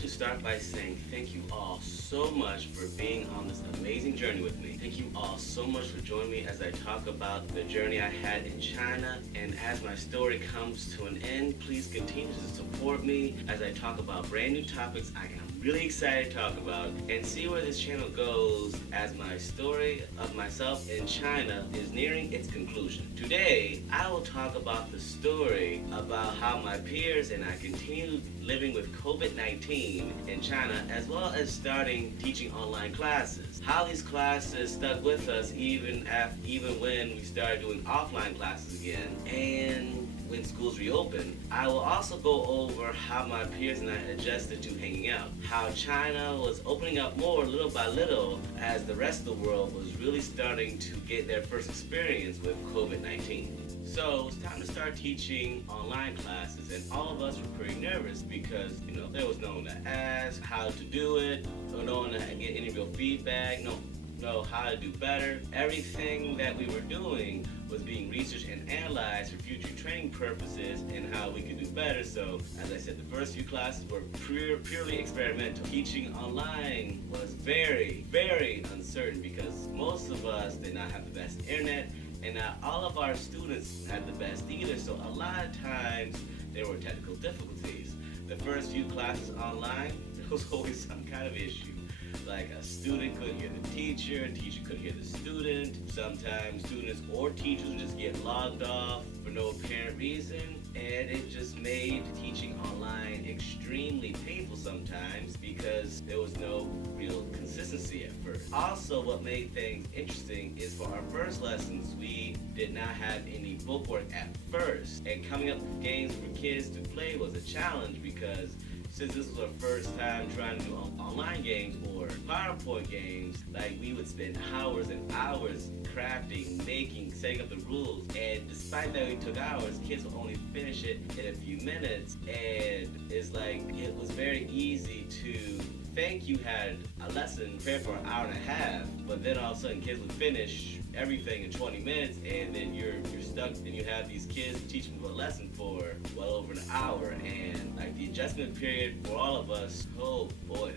to start by saying thank you all so much for being on this amazing journey with me. Thank you all so much for joining me as I talk about the journey I had in China. And as my story comes to an end, please continue to support me as I talk about brand new topics I am really excited to talk about, and see where this channel goes as my story of myself in China is nearing its conclusion. Today, I will talk about the story about how my peers and I continued living with COVID-19 in China, as well as starting teaching online classes. How these classes stuck with us even when we started doing offline classes again, and when schools reopened. I will also go over how my peers and I adjusted to hanging out, how China was opening up more little by little as the rest of the world was really starting to get their first experience with COVID-19. So it's time to start teaching online classes, and all of us were pretty nervous because, there was no one to ask how to do it, no one to get any real feedback, no how to do better. Everything that we were doing was being researched and analyzed for future training purposes and how we could do better. So, as I said, the first few classes were purely experimental. Teaching online was very, very uncertain because most of us did not have the best internet, and not all of our students had the best either. So a lot of times there were technical difficulties. The first few classes online, there was always some kind of issue. Like a student couldn't hear the teacher couldn't hear the student. Sometimes students or teachers would just get logged off for no apparent reason, and it just made teaching online extremely painful sometimes because there was no real consistency at first. Also, what made things interesting is for our first lessons, we did not have any bookwork at first, and coming up with games for kids to play was a challenge because since this was our first time trying to do online games or PowerPoint games, like we would spend hours and hours crafting, making, setting up the rules, and despite that we took hours, kids would only finish it in a few minutes, and it's like it was very easy to think you had a lesson prepared for an hour and a half, but then all of a sudden kids would finish everything in 20 minutes, and then you're stuck, and you have these kids teaching a lesson for well over an hour, and like the adjustment period for all of us, oh boy,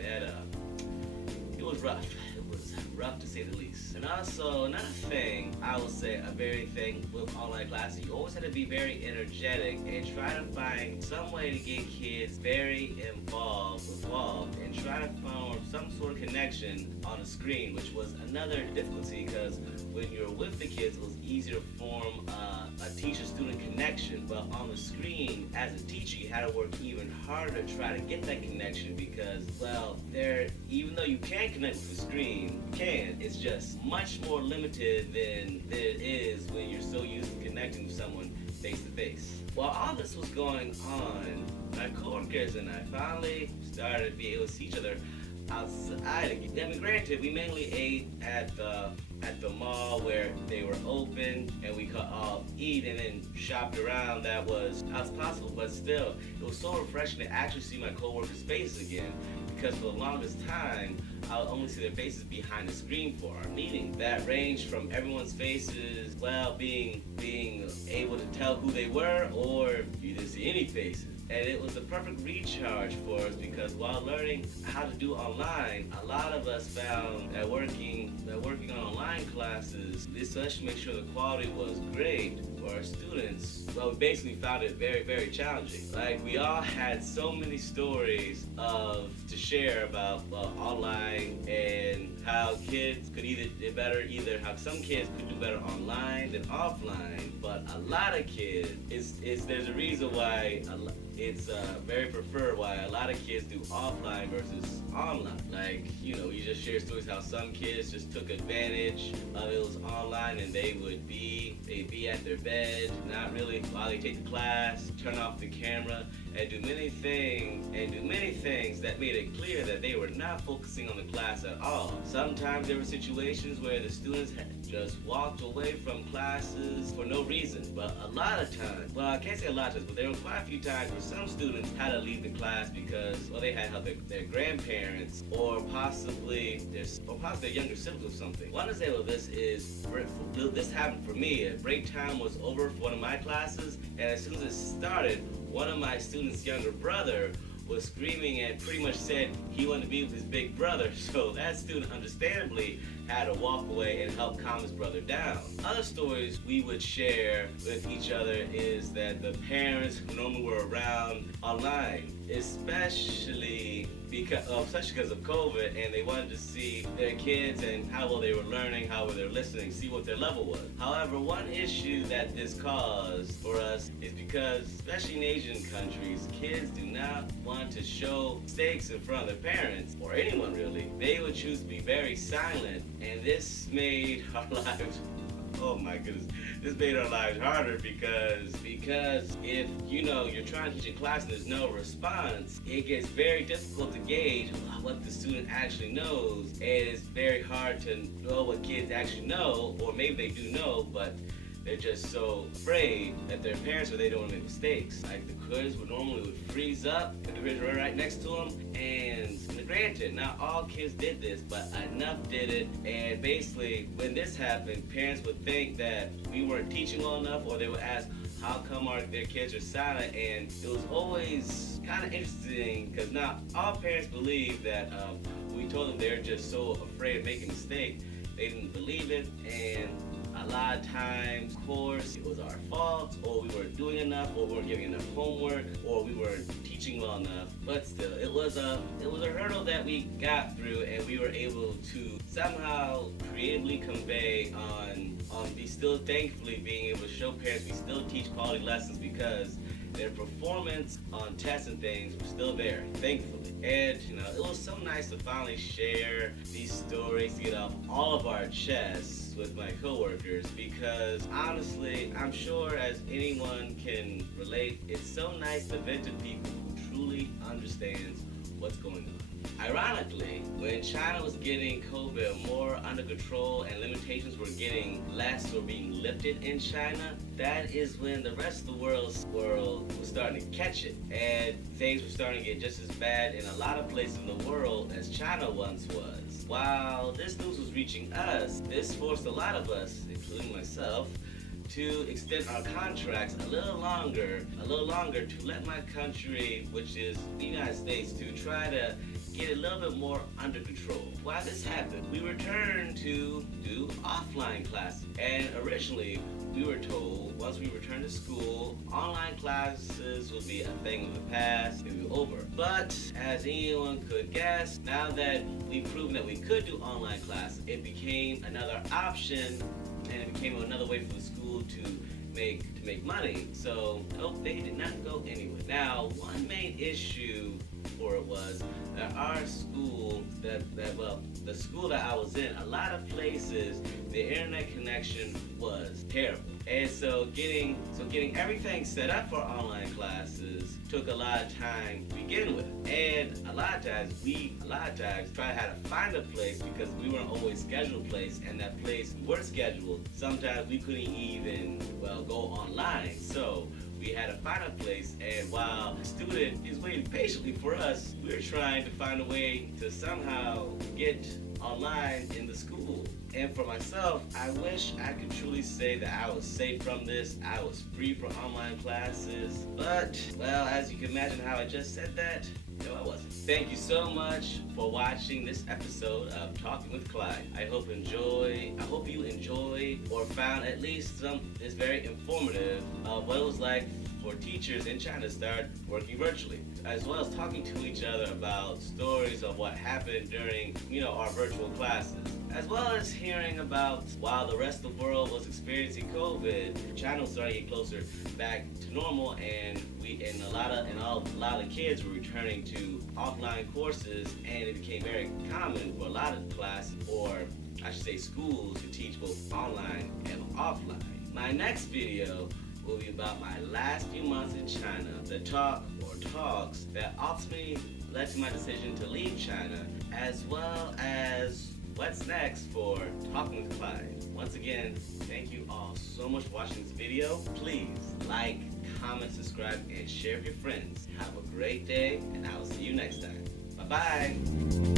it was rough. It was rough to say the least. And also another thing I will say, a very thing with online classes, you always have to be very energetic and try to find some way to get kids very involved, and try to form some sort of connection on the screen, which was another difficulty because when you're with the kids, it was easier to form a teacher-student connection, but on the screen, as a teacher, you had to work even harder to try to get that connection because, well, even though you can connect with the screen, it's just much more limited than it is when you're so used to connecting with someone face-to-face. While all this was going on, my coworkers and I finally started to be able to see each other outside again. I mean, granted, we mainly ate at the mall where they were open, and we could all eat and then shopped around. That was possible, but still, it was so refreshing to actually see my coworkers' faces again, because for the longest time, I would only see their faces behind the screen for our meeting. That ranged from everyone's faces, well, being able to tell who they were, or you didn't see any faces. And it was the perfect recharge for us because while learning how to do online, a lot of us found that working on online classes, especially to make sure the quality was great for our students, well, we basically found it very, very challenging. Like, we all had so many stories to share about online and how kids could how some kids could do better online than offline, but a lot of kids, there's a reason why it's very preferred why a lot of kids do offline versus online. Like, you just share stories how some kids just took advantage of it was online and they'd be at their bed, not really while they take the class, turn off the camera, and do many things that made it clear that they were not focusing on the class at all. Sometimes there were situations where the students had just walked away from classes for no reason, but a lot of times, well, I can't say a lot of times, but there were quite a few times where some students had to leave the class because, well, they had help their grandparents or possibly their younger siblings or something. One example of this is, this happened for me. Break time was over for one of my classes, and as soon as it started, one of my students' younger brother was screaming and pretty much said he wanted to be with his big brother. So that student understandably had to walk away and help calm his brother down. Other stories we would share with each other is that the parents who normally were around online, especially because of COVID, and they wanted to see their kids and how well they were learning, how well they were listening, see what their level was. However, one issue that this caused for us is because, especially in Asian countries, kids do not want to show mistakes in front of their parents, or anyone really. They would choose to be very silent, and this made our lives, oh my goodness, this made our lives harder because if you're trying to teach a class and there's no response, it gets very difficult to gauge what the student actually knows, and it's very hard to know what kids actually know, or maybe they do know, but they're just so afraid that their parents or they don't want to make mistakes. Like the quiz would normally freeze up, and the quiz were right next to them, and granted, not all kids did this, but enough did it, and basically when this happened, parents would think that we weren't teaching well enough, or they would ask, how come their kids are silent? And it was always kind of interesting because not all parents believe that we told them they're just so afraid of making mistakes. They didn't believe it, and a lot of times, of course, it was our fault, or we weren't doing enough, or we weren't giving enough homework, or we weren't teaching well enough. But still, it was a hurdle that we got through, and we were able to somehow creatively convey on be still thankfully being able to show parents we still teach quality lessons because their performance on tests and things were still there, thankfully. And it was so nice to finally share these stories, to get off all of our chests with my coworkers, because honestly, I'm sure as anyone can relate, it's so nice to vent to people who truly understands what's going on. Ironically, when China was getting COVID more under control and limitations were getting less or being lifted in China, that is when the rest of the world was starting to catch it, and things were starting to get just as bad in a lot of places in the world as China once was. While this news was reaching us, this forced a lot of us, including myself, to extend our contracts a little longer to let my country, which is the United States, to try to get a little bit more under control. While this happened, we returned to do offline classes. And originally, we were told once we returned to school, online classes would be a thing of the past, it would be over. But as anyone could guess, now that we've proven that we could do online classes, it became another option, and it became another way for the school to make money. So they did not go anywhere. Now, one main issue for it was that our school, the school that I was in, a lot of places, the internet connection was terrible. And so getting everything set up for online classes took a lot of time to begin with. And a lot of times tried how to find a place because we weren't always scheduled a place, and that place we were scheduled, sometimes we couldn't even go online. So we had to find a place, and while the student is waiting patiently for us, we're trying to find a way to somehow get online in the school. And for myself, I wish I could truly say that I was safe from this, I was free from online classes, but, as you can imagine how I just said that, no, I wasn't. Thank you so much for watching this episode of Talking with Clyde. I hope you enjoyed or found at least it's very informative of what it was like for teachers in China to start working virtually, as well as talking to each other about stories of what happened during, our virtual classes, as well as hearing about while the rest of the world was experiencing COVID, China was starting to get closer back to normal, and a lot of kids were returning to offline courses, and it became very common for a lot of classes, or I should say schools, to teach both online and offline. My next video will be about my last few months in China, the talks that ultimately led to my decision to leave China, as well as what's next for Talking with Clyde. Once again, thank you all so much for watching this video. Please like, comment, subscribe, and share with your friends. Have a great day, and I will see you next time. Bye-bye.